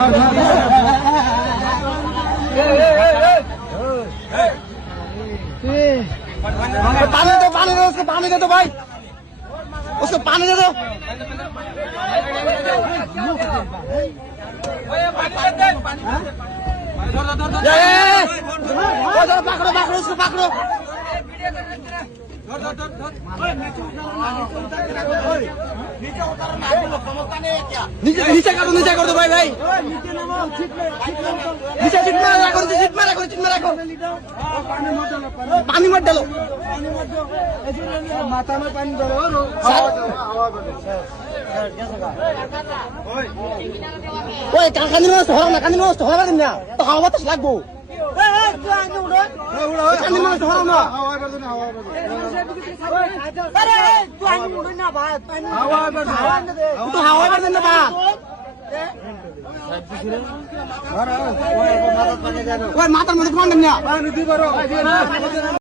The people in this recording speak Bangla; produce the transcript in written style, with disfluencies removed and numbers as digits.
पानी दो उसको पानी दे दो भाई, उसको पानी दे दो। पकड़ो पकड़ो उसको पकड़ो। नीचे कर दो भाई भाई, नीचे सीट में रखो, सीट में रखो, सीट में रखो। पानी मत डालो, माथा में पानी डालो। ওই কাকানি মাছ ধরো না, কাকানি মাছ ধরো না, তো হাওয়া বাতাস লাগবো। কাকানি মাছ ধরো না, তো হাওয়া বাতাস না ভাত। ওই মাথার মধ্যে পানি না।